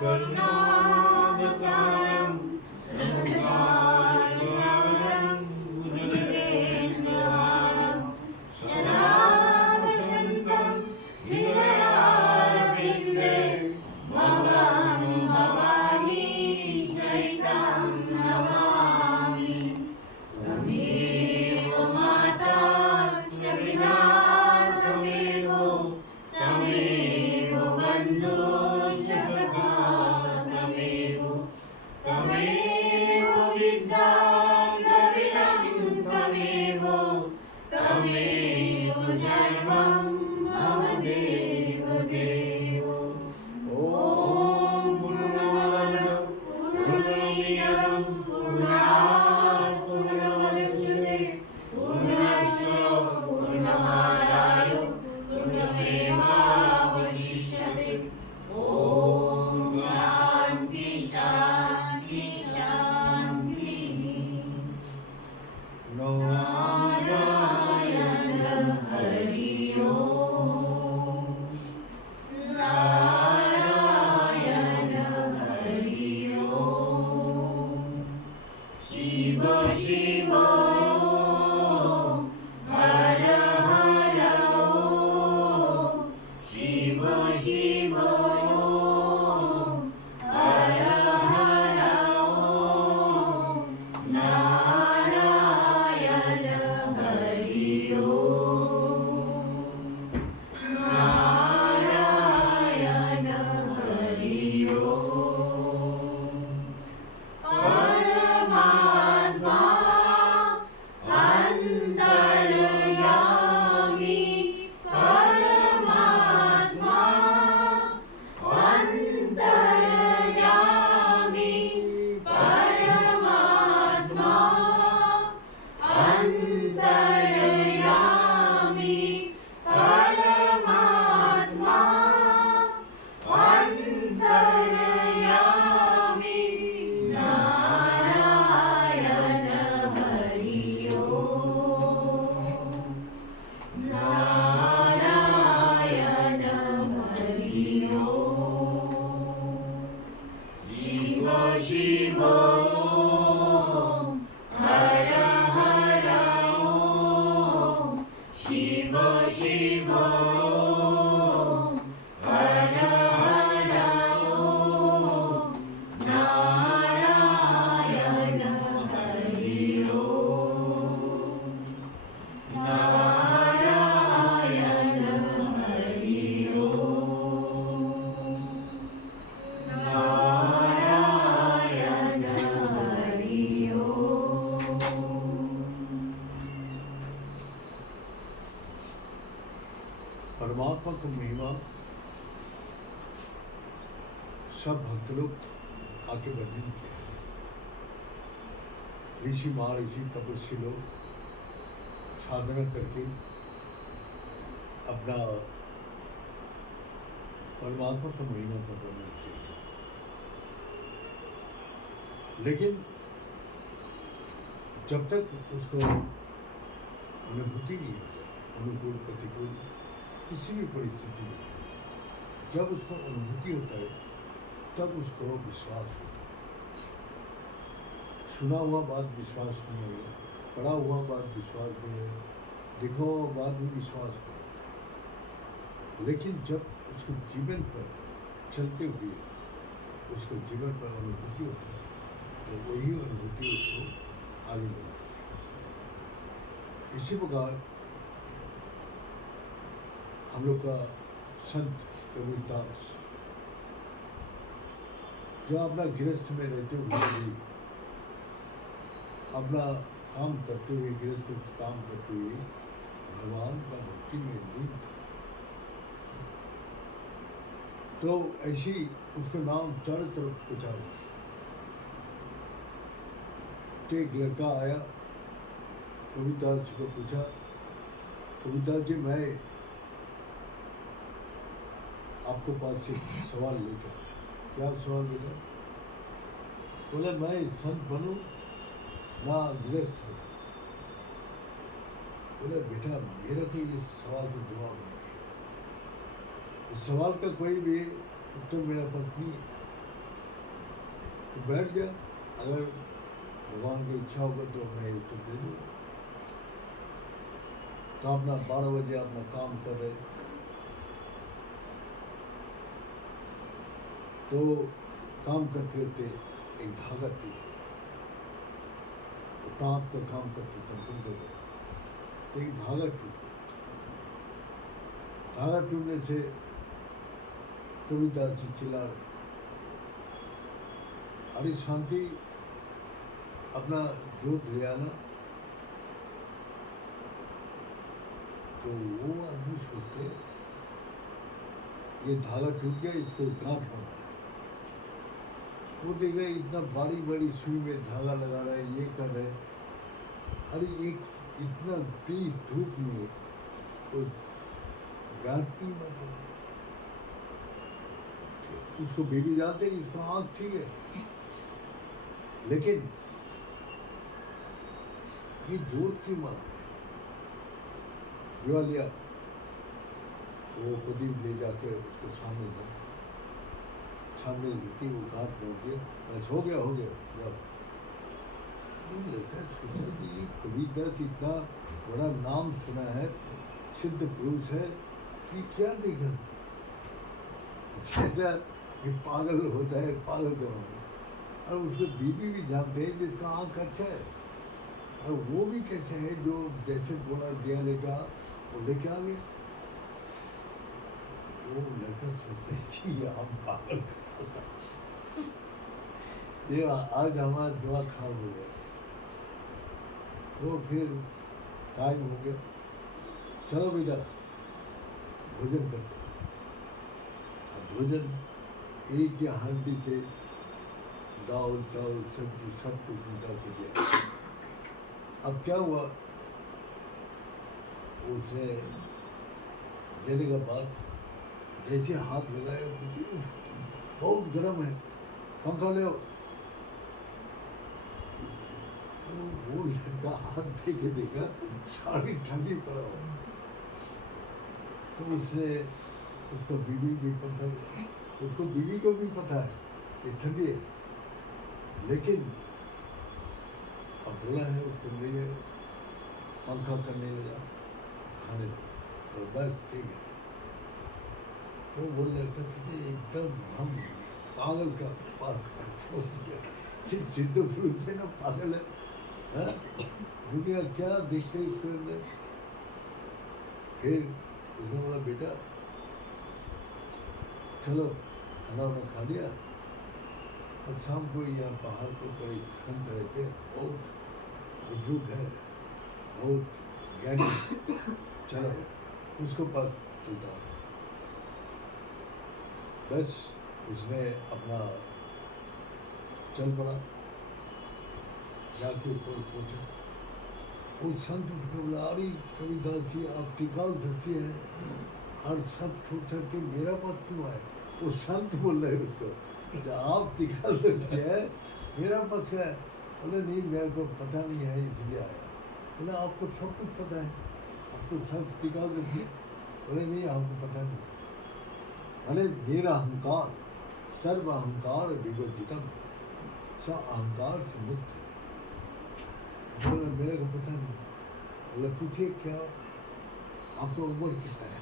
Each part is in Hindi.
करुणावतारं संसारसागरं भुजगेन्द्रहारं सदा वसन्तं हृदयारविन्दे भवं भवानी सहितं नमामि त्वमेव माता च पिता त्वमेव बन्धुश्च सखा त्वमेव विद्या द्रविणं त्वमेव सर्वं मम देव देव। ॐ पूर्णमद पूर्णमिदं पूर्णात् पूर्णमुदच्यते पूर्णस्य पूर्णमादाय पूर्णमेवावशिष्यते। ॐ शान्ति शान्ति शान्तिः। नारायण हरि ओम् नारायण हरि ओम् शिव शिव हर हर ओम् शिव शिव हर हर ओम् नारायण हरि ओम् नारायण हरि ओम्। परमात्मा अंतर्यामी परमात्मा अंतर्यामी परमात्मा अंतर्यामी परमात्मा अंतर्यामी नारायण हरि ओम् नारायण हरि ओम् शिव शिव हर हर ओम् शिव शिव हर हर ओम् नारायण हरि ओम् नारायण हरि ओम् नारायण हरि ओम्। परमात्मा का महिमा सब भक्त लोग आके वर्णन किया। ऋषि महर्षि तपस्वी लोग साधना करके अपना परमात्मा का महिमा का वर्णन किया। लेकिन जब तक उसको अनुभूति नहीं होता, अनुकूल प्रतिकूल किसी भी परिस्थिति में जब उसको अनुभूति होता है तब उसको विश्वास होता है। सुना हुआ बात विश्वास नहीं है, पढ़ा हुआ बात विश्वास नहीं है, देखा हुआ बात भी विश्वास करो। लेकिन जब उसको जीवन पर चलते हुए उसको जीवन पर अनुभूति होती है तो वही अनुभूति उसको आगे बढ़ाती है। इसी प्रकार हम लोग का संत कबीरदास जो अपना गृहस्थ में रहते हुए भी अपना काम करते हुए गृहस्थ काम करते हुए भगवान का भक्ति में लीन था। तो ऐसी उसका नाम चारों तरफ प्रचार हुआ। तो एक लड़का आया कबीरदास जी को पूछा, कबीरदास जी मैं आपके पास से सवाल लेकर। क्या सवाल लेकर? बोला मैं संत बनूं ना गृहस्थ हो। बोले बेटा मेरा तो इस सवाल का जवाब नहीं है, इस सवाल का कोई भी उत्तर मेरे पास नहीं है। तो बैठ जा, अगर भगवान की इच्छा होगा तो मैं उत्तर दे दूँगा। तो अपना 12 बजे अपना काम कर रहे, तो काम करते होते एक धागा टूटा, तो ताँत का काम करते करते तो एक धागा टूटा। धागा टूटने से कविता से चिल्ला रहे, अरे शांति अपना जोत ले आना। तो वो आदमी सोचते ये धागा टूट गया, इसको गांठ होना है। वो देख रहे इतना बड़ी बड़ी सुई में धागा लगा रहा है, ये कर रहे। अरे एक इतना तेज धूप में तो गांठ नहीं मारता। इसको बेबी जाते, इसको आँख ठीक है, लेकिन ये जोत की माँ लिया, वो प्रदीप ले जाके उसको सामने लेती, वो गांठ पहुँचे, बस हो गया जब लड़का सोचा कि ये कबीरदास इतना बड़ा नाम सुना है, सिद्ध पुरुष है, ये क्या देखा जैसा ये पागल होता है, पागल क्यों? और उसको बीबी भी जानते हैं जिसका आँख अच्छा है, और वो भी कैसे है जो जैसे बोला दिया लेगा वो लेके आ गया। वो लड़का सोचते जी हम पागल, ये आज हमारा दिमाग खराब हो गया। तो फिर टाइम हो गया, चलो बेटा भोजन करते। भोजन एक ही हांडी से दाल चावल सब्जी सब कुछ मिटा के दिया। अब क्या हुआ, उसने देने के बाद जैसे हाथ लगाया, बहुत गर्म है, पंखा ले आओ। तो वो लड़का हाथ दे के देखा सारी ठंडी पड़ा हुआ। तो उसने उसको बीवी भी पता है, उसको बीवी को भी पता है कि ठंडी है, लेकिन अब बोला है उसको ले पंखा करने लगा, खाने तो बस ठीक है। तो वो लड़का सोचे एकदम हम पागल का पास छोड़ दिया, सिद्ध पुरुष से ना पागल है, हाँ? दुनिया क्या देखते इसके अंदर। फिर उसने बोला बेटा चलो खाना वाना खा लिया, अब शाम को यहाँ पहाड़ को कोई संत रहते, बहुत बुजुर्ग है, बहुत ज्ञानी, चलो उसको पास चलता। बस उसने अपना चल पड़ा, जाके ऊपर पहुँचा। उस संत को बोला अरे कबीरदास जी आप टिकाऊ दर्शी हैं, और सब छोड़ छोड़ के मेरा पास क्यों आए? वो संत बोल रहे उसको, आप टिकाऊ दर्शी है, मेरा पास है। बोले नहीं मेरे को पता नहीं है इसलिए आया। बोले आपको सब कुछ पता है, आप तो सब टिकाऊ दर्शी। बोले नहीं आपको पता नहीं। बोले मेरा अहंकार सर्व अहंकार विवर्जितम, सब अहंकार से मुक्त है। बोले मेरे को पता नहीं। बोले पूछिए क्या आपको उम्र कितना है?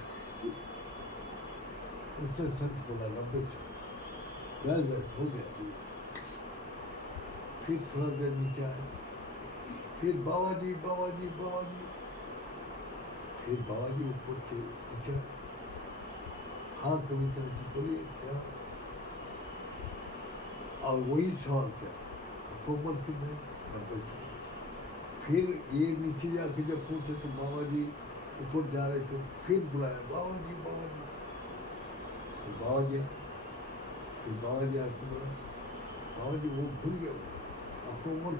उससे संत बोला 90 से। बस हो गया। फिर थोड़ा देर नीचे आए, फिर बाबा जी फिर बाबा जी ऊपर से नीचे आए। हाँ कविता जी बोलिए क्या? और वही सवाल क्या आपको उम्र कितना है? 90 से। फिर ये नीचे जाके जब पूछे तो बाबा जी ऊपर जा रहे थे, फिर बुलाया बाबा जी तो बाबा जी फिर बाबा जी आके बोला बाबा जी वो भूल गया आपको उम्र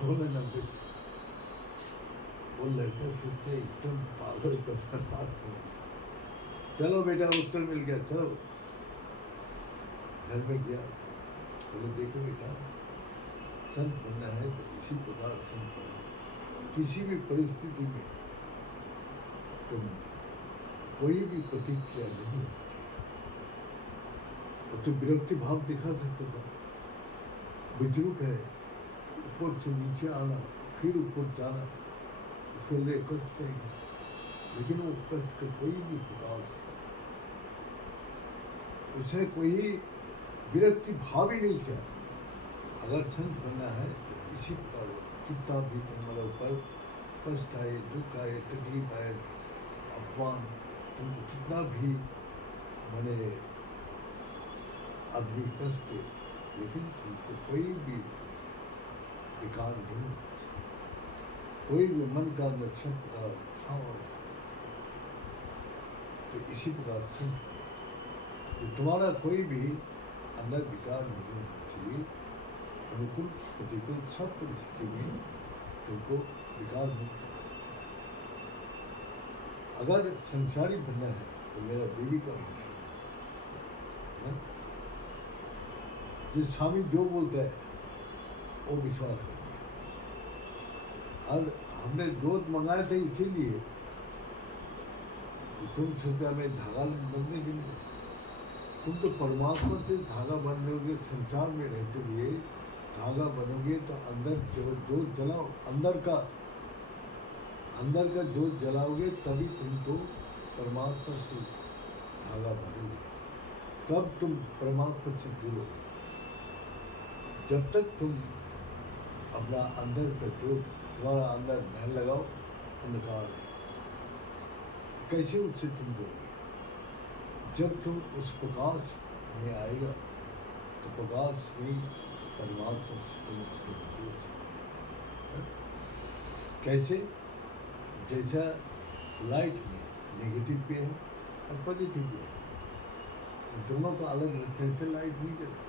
बोले 90 से। वो लड़का सोचते एकदम पागल का पास पहुंच। चलो बेटा उत्तर मिल गया, चलो घर में गया। बोले देखो बेटा संत बनना है तो इसी प्रकार संत बनना, किसी भी परिस्थिति में तुम कोई भी प्रतिक्रिया नहीं, तो तो विरक्ति भाव दिखा सकते थे, बुजुर्ग है, ऊपर से नीचे आना फिर ऊपर जाना, उसके लिए कष्ट कहेंगे, लेकिन वो कष्ट का कोई भी प्रकार से उसने कोई विरक्ति भाव ही नहीं किया। अगर संत बनना है तो इसी प्रकार कितना भी तुम्हारे ऊपर कष्ट आए, दुख आए, तकलीफ आए, अपमान, तुमको कितना भी मैंने आदमी कष्ट दे, लेकिन तुमको कोई भी विकार नहीं, कोई भी मन का अंदर सब प्रकार सावर। तो इसी प्रकार से तो तुम्हारा कोई भी अंदर विकार नहीं होना चाहिए। अनुकूल प्रतिकूल सब परिस्थिति में तुमको विकार मुक्त होना चाहिए। अगर संसारी बनना है तो मेरा देवी का बनना है। जो स्वामी जो बोलता है वो विश्वास करते हैं। और हमने दूध मंगाए थे इसीलिए कि तुम सोचा मैं धागा बंधने के लिए, तुम तो परमात्मा से धागा बंधोगे। संसार में रहते हुए धागा बनोगे तो अंदर जो जलाओ, अंदर का जो जलाओगे तभी तुमको परमात्मा से धागा बनोगे, तब तुम परमात्मा से जुड़ोगे। जब तक तुम अपना अंदर का जो तुम्हारा अंदर ध्यान लगाओ, अंधकार है, कैसे उससे तुम जुड़ोगे? जब तुम उस प्रकाश में आएगा तो प्रकाश में परमात्मा से तुम अपने जुड़ सकते। कैसे? जैसा लाइट में नेगेटिव पे है और पॉजिटिव पे है, दोनों का अलग रखने से लाइट नहीं जलती।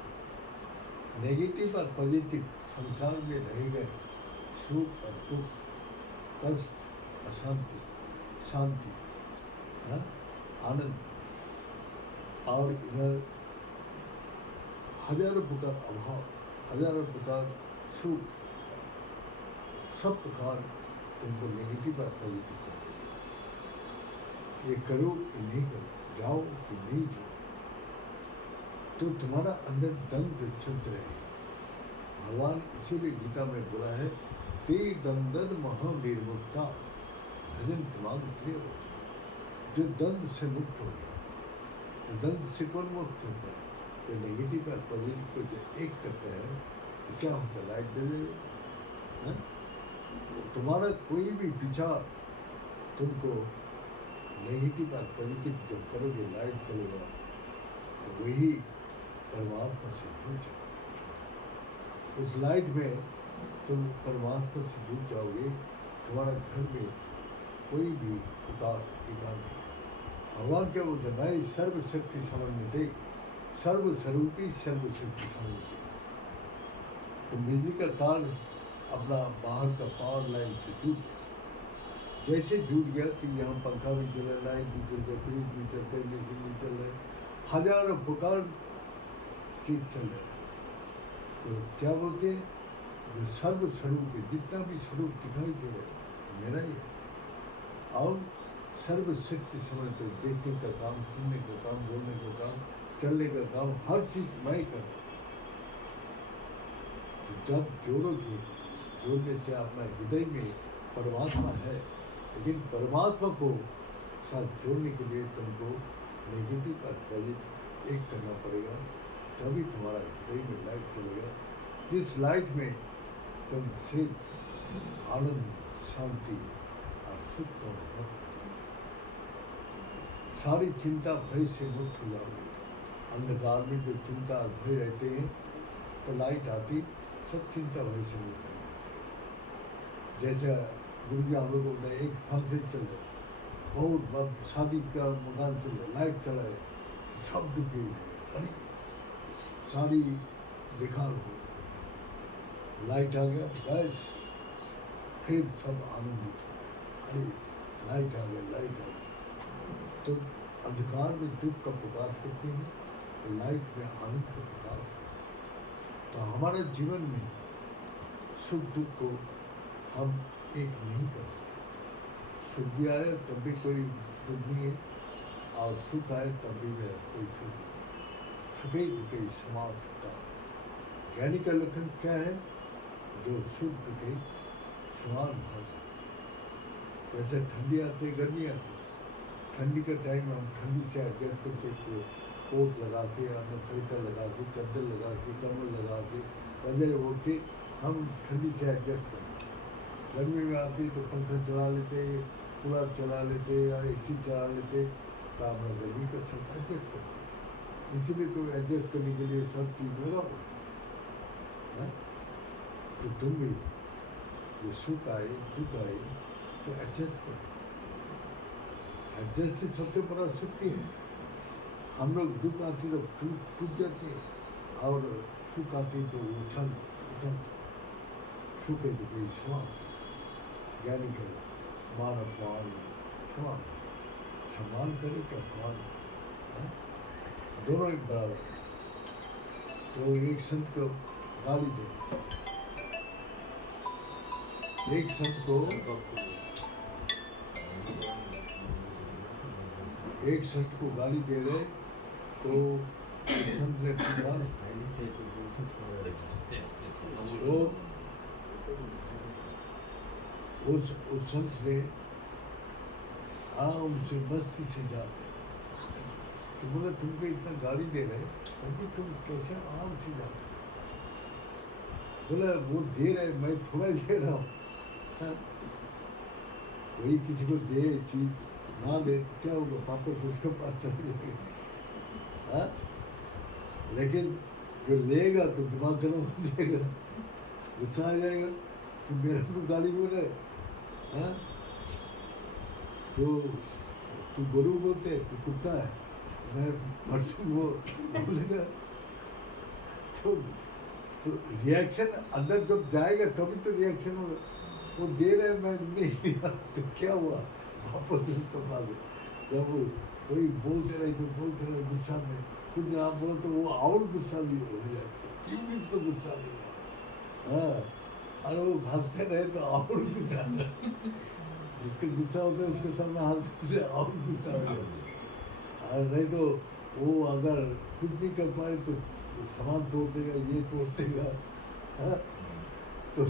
नेगेटिव और पॉजिटिव संसार में रह गए, सुख और दुख, कष्ट, अशांति, शांति, आनंद, और इधर हजारों प्रकार अभाव, हजारों प्रकार सुख, सब प्रकार तुमको नेगेटिव और पॉजिटिव कर, ये करो कि नहीं करो, जाओ कि नहीं जाओ, तो तुम्हारा अंदर दंड चलते रहे। भगवान इसीलिए गीता में बोला है, ते दंदन महा निर्मुक्ता भजन दिमाग प्रिय हो। जो दंड से मुक्त हो गया, तो दंड से कौन मुक्त होता है? तो नेगेटिव और पॉजिटिव को जो एक करता है तो क्या होता है? लाइट जलेगा। तुम्हारा कोई भी विचार तुमको नेगेटिव और पॉजिटिव जब करोगे, लाइट चलेगा, तो वही परमात्मा से जुड़ जाओगे। उस लाइट में तुम परमात्मा से जुड़ जाओगे। तुम्हारा घर में कोई भी उतार विकार नहीं। भगवान क्या बोलते हैं? मैं सर्वशक्ति समन्वित, सर्वस्वरूपी सर्वशक्ति समन्वित। तो बिजली का तार अपना बाहर का पावर लाइन से जुड़ गया, जैसे जुड़ गया कि यहाँ पंखा भी चल रहा है, लाइट भी चल रहा है, फ्रिज भी चलता है, मशीन भी चल रहा है, हजारों प्रकार चीज चल रहा है। तो क्या बोलते हैं? जो सर्वस्वरूप, जितना भी स्वरूप दिखाई दे रहा है मेरा ही है। और सर्वशक्ति समझते, देखने का काम, सुनने का काम, बोलने का काम, चलने का काम, हर चीज मैं करता हूँ। तो जब जोड़ोगे, जोड़ने से अपना हृदय में परमात्मा है, लेकिन परमात्मा को साथ जोड़ने के लिए तुमको नेगेटिव और पॉजिटिव एक करना पड़ेगा, तभी तुम्हारा हृदय में लाइट चलेगा। जिस लाइट में तुम सिर्फ आनंद, शांति और सुख का अनुभव, सारी चिंता भय से मुक्त हो जाओगे। अंधकार में जो चिंता और भय रहते हैं, तो लाइट आती, सब चिंता भय से मुक्त हो जाए। जैसे गुरु जी हम लोग बोलते हैं, एक फंक्शन चल रहा है, बहुत बड़ा शादी का मकान चल रहा है, लाइट चला है, सब दुखी है, अरे सारी बेकार हो, लाइट आ गया, बस फिर सब आनंदित हो, अरे लाइट आ गया, लाइट आ गया। तो अंधकार में दुख का प्रकाश करते हैं, तो लाइट में आनंद का प्रकाश। तो हमारे जीवन में सुख दुख को हम एक नहीं करते। सुख भी आए तब भी कोई दुख नहीं है, और सुख आए तब भी मेरा कोई सुख नहीं। सुखे दुखे समाप्त। ज्ञानी का लक्षण क्या है? जो सुख दुखे समान भाव। जैसे ठंडी आती गर्मी आती, ठंडी का टाइम हम ठंडी से एडजस्ट करके कोट लगा के, अपना स्वेटर लगा के, चादर लगा के, कम्बल लगा के, रजाई ओढ़ के हम ठंडी से एडजस्ट करते। गर्मी में आती तो पंखा चला लेते, कूलर चला लेते या एसी चला लेते, तो अपना गर्मी का सब एडजस्ट करते। इसीलिए तो एडजस्ट करने के लिए सब चीज़ लगा है। तो तुम भी जो सुख आए दुख आए तो एडजस्ट करो। एडजस्ट सबसे बड़ा शक्ति है। हम लोग दुख आती तो टूट जाते हैं और सुख आती तो उछल उछल। सुख है तो कोई क्षमा, ज्ञानी करे मान अपमान क्षमा, सम्मान करे क्या अपमान, दोनों एक बराबर। तो एक संत को गाली दे, एक संत को गाली दे रहे तो संत ने पूछा, वो उस संत ने आराम से मस्ती से जाते, तो बोला तुमको इतना गाली दे रहे अभी तुम कैसे आराम से जाते? बोला वो दे रहे, मैं थोड़ा ले रहा हूँ। वही किसी को दे चीज ना दे तो क्या होगा, वापस उसके पास चले जाएगा। लेकिन जो लेगा तो दिमाग गर्म हो जाएगा, गुस्सा आ जाएगा कि मेरे को गाली बोल रहे, तो तू गोरू बोलते तू कुत्ता है, मैं परसों वो बोलेगा। तो रिएक्शन अंदर जब जाएगा तभी तो रिएक्शन होगा। वो दे रहे मैं नहीं लिया तो क्या हुआ, वापस उसके पास जब वही बोलते रहे तो बोलते रहे गुस्सा में, कुछ आप बोल तो वो और गुस्सा भी हो जाते, क्यों इसको गुस्सा लिया। और वो हंसते रहे तो और गुस्सा, जिसका गुस्सा होता है उसके सामने हंसने से और गुस्सा हो जाता है। और नहीं तो वो अगर कुछ नहीं कर पाए तो सामान तोड़ देगा, ये तोड़ देगा। तो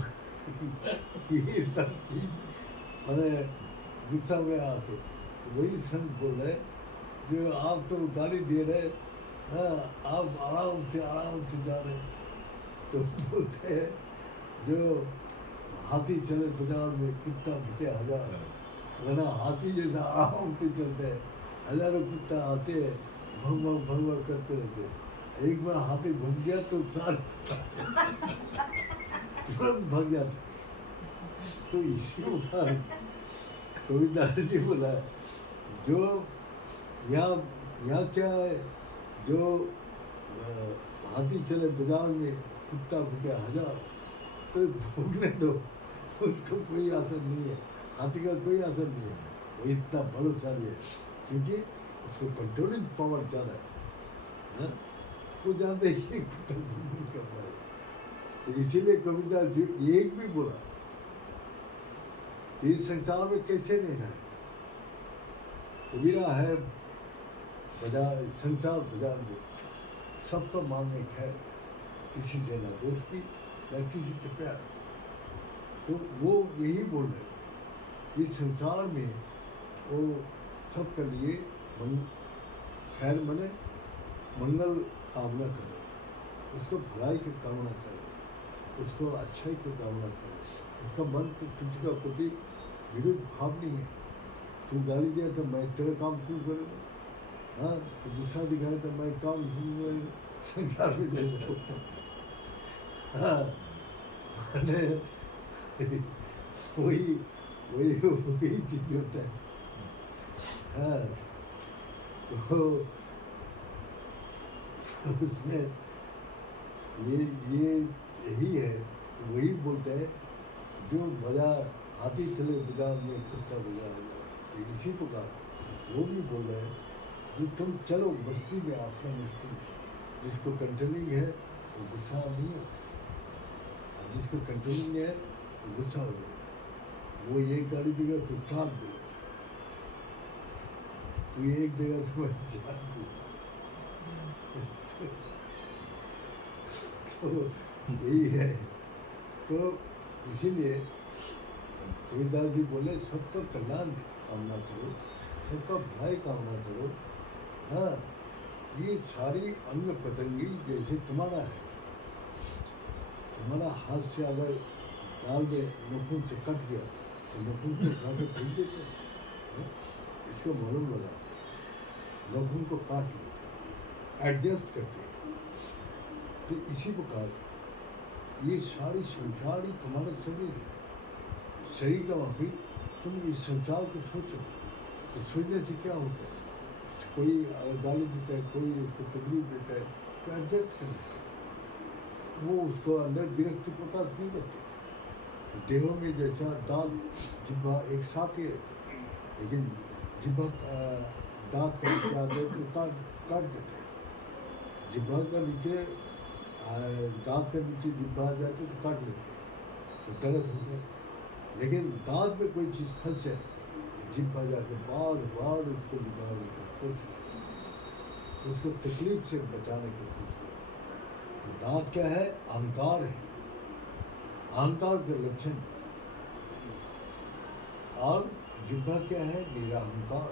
ये सब चीज मैंने गुस्सा में आते, वही संत बोल रहे जो आप तो गाली दे रहे, आप आराम से जा रहे। तो बोलते हैं जो हाथी चले बाजार में कुत्ता भूखे हजार, वरना हाथी जैसा आराम से चलते हैं, हजारों कुत्ता आते हैं भगवान करते रहते। एक बार हाथी घूम गया तो सारे तुरंत भाग जाते। तो इसी बार कविदास जी बोला जो यहाँ क्या है, जो हाथी चले बाजार में कुत्ता भूखे हजार, तो भूखने दो, उसको कोई असर नहीं है, हाथी का कोई असर नहीं है, वो इतना बलशाली है क्योंकि उसको कंट्रोलिंग पावर ज़्यादा है। वो जानते ही कुत्ता नहीं कर पाए। तो इसीलिए कविदास जी एक भी बोला इस संसार में कैसे रहना है। कबीरा है बाजार, संसार बाजार में सबका मांगने है, किसी से ना दोस्ती ना किसी से प्यार। तो वो यही बोल रहे इस संसार में वो सबके लिए खैर मने मंगल कामना करे, उसको भलाई की कामना करे, उसको अच्छाई की कामना करे, उसका मन तो किसी का प्रति विरुद्ध भाव नहीं है। तू गाली दिया तो मैं तेरा काम क्यों करूँगा, तो गुस्सा दिखाया तो मैं काम क्यों करूँगा, संसार में जैसे होता वही चीज होता है। तो उसने ये यही है, वही बोलते हैं जो बाजार हाथी चले बाजार में कुत्ता बाजार है, इसी प्रकार वो भी बोल रहे हैं जो तुम चलो मस्ती में, आपका मस्ती में, जिसको कंट्रोलिंग है वो गुस्सा नहीं है, जिसको कंट्रोलिंग है वो गुस्सा हो जाएगा। वो एक गाड़ी देगा तो चार देगा, तू एक देगा तो मैं चार दूँ। तो यही है। तो इसीलिए कबीरदास जी बोले सबका कल्याण कामना करो, सबका भलाई कामना करो। हाँ, ये सारी अंग पतंगी जैसे तुम्हारा है, तुम्हारा हाथ से अगर डाल दे नखून से कट गया तो नखून को उठा के फेंक देते हैं। इसका मालूम लगा नखून को काट लो, एडजस्ट करते हैं। तो इसी प्रकार ये सारी संसार ही तुम्हारा शरीर है। शरीर का वापी तुम इस संसार को सोचो, तो सोचने से क्या होता है? कोई गाली देता है, कोई उसको तकलीफ देता है, तो एडजस्ट करते वो उसको अंदर विरक्ति प्रकाश नहीं करते। तो देहों में जैसा दांत जिब्बा एक साथ ही रहते हैं, लेकिन जिब्बा दांत का नीचे आते तो काट देते हैं। जिब्बा का नीचे दांत के नीचे जिब्बा आ जाते तो काट लेते हैं, तो दर्द हो गया। लेकिन दांत में कोई चीज़ फंस जाए, जिब्बा जाके बार बार उसको निकालने की कोशिश करे, उसको तकलीफ से बचाने की कोशिश करे। तो दांत क्या है? अहंकार है, अहंकार के लक्षण। और जिह्वा क्या है? निरहंकार।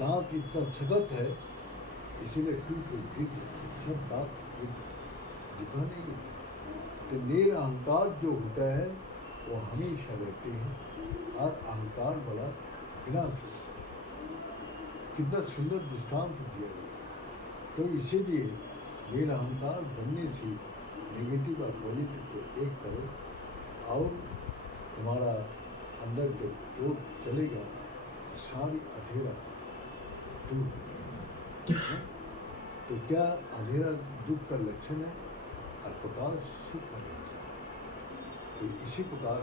दांत इतना सख्त है इसीलिए टूट गिर जाते, सब दांत गिर जाते, जिह्वा नहीं गिरती। तो निरहंकार जो होता है वो हमेशा रहते हैं, और अहंकार बड़ा विनाश है। कितना सुंदर दृष्टांत दिया गया। तो इसीलिए निरहंकार बनने से नेगेटिव और पॉजिटिव को एक करो, और तुम्हारा अंदर जब जोर चलेगा सारी अंधेरा दूर होगा। तो क्या अंधेरा दुख का लक्षण है और प्रकाश सुख का लक्षण है। तो इसी प्रकार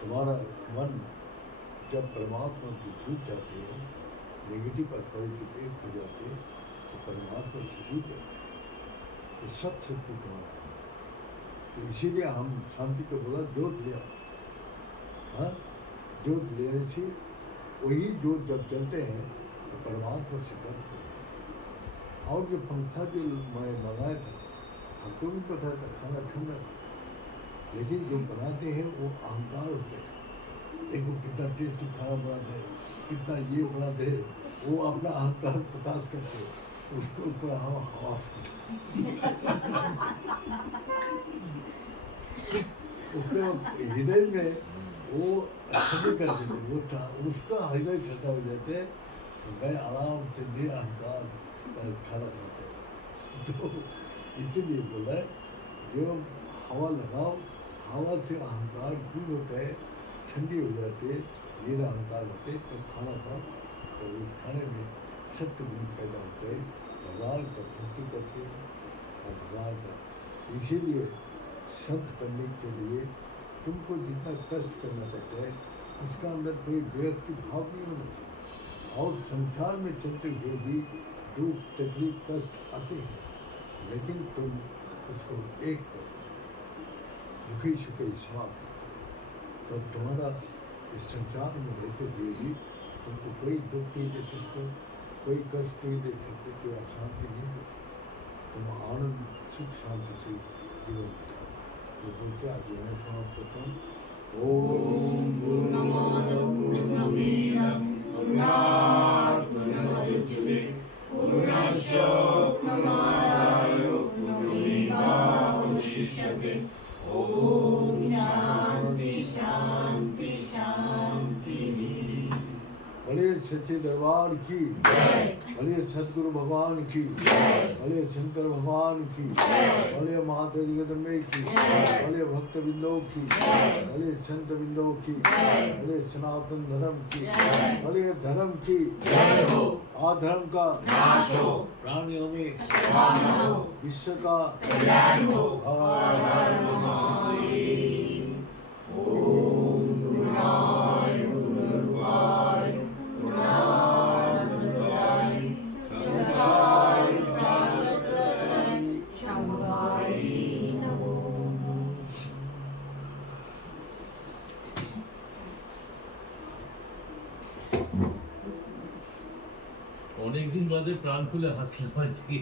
तुम्हारा मन जब परमात्मा की डूब जाते हो, नेगेटिव और पॉजिटिव एक हो जाते हैं, तो परमात्मा से जुड़ जाते हैं, तो सब शक्ति तुम्हारा है। तो इसीलिए हम शांति को बोला जोत लिया। हाँ, जोत लेने से वही जोत जब जलते हैं तो परमात्मा से गर्व होते हैं। और जो पंखा जो मैं मंगाया था हमको भी पता था खाना ठंडा था, लेकिन जो बनाते हैं वो अहंकार होते हैं। देखो कितना टेस्टी खाना बनाते हैं, कितना ये बनाते हैं, वो अपना अहंकार प्रकाश करते हैं, उसके ऊपर हम हवा उसके हृदय में वो ठंडे कर देते, वो था उसका हृदय ठंडा हो जाते, तो मैं आराम से निरहंकार खाना खाता हूँ। तो इसीलिए बोला है जो हवा लगाओ, हवा से अहंकार दूर होता है, ठंडी हो जाती है, निरहंकार होते, तो खाना खाओ, तो उस खाने में सत्य गुण पैदा होते हैं, भगवान का भक्ति करते हैं और भगवान का। इसीलिए संत बनने के लिए तुमको जितना कष्ट करना पड़ता है उसका अंदर कोई विरक्ति भाव नहीं होना चाहिए। और संसार में चलते हुए भी दुख तकलीफ कष्ट आते हैं, लेकिन तुम उसको एक करो, दुखी सुखी समाप्त, तो तुम्हारा इस संसार में रहते हुए भी तुमको कोई दुख नहीं दे सकते, कोई कष्ट नहीं दे सकते, कोई अशांति नहीं दे सकते। तुम आनंद सुख शांति से जीवन बिताओ। तो बोलते आज मैं समाप्त करता हूँ। ओम पूर्णमद पूर्णमिदं पूर्णात् पूर्णमुदच्यते पूर्णस्य पूर्णमादाय पूर्णमेवावशिष्यते। ओम शांति शांति शांति। बोलिए सच्चे दरबार की जय, बोलिए सदगुरु भगवान की जय, बोलिए शंकर भगवान की जय, बोलिए माता जगदम्बे की जय, बोलिए भक्त बिंदो की जय, बोलिए संत बिंदो की जय, बोलिए सनातन धर्म की जय, बोलिए धर्म की जय हो, अधर्म का नाश हो, प्राणियों में स्वामी हो, विश्व का कल्याण हो। हर हर महादेव। ओम गुरुनाय गुरुवाय गुरुनाय संसार सागरतराय शंभवाय नमो। অনেকদিন বাদে প্রাণ খুলে হাসলাম আজকে।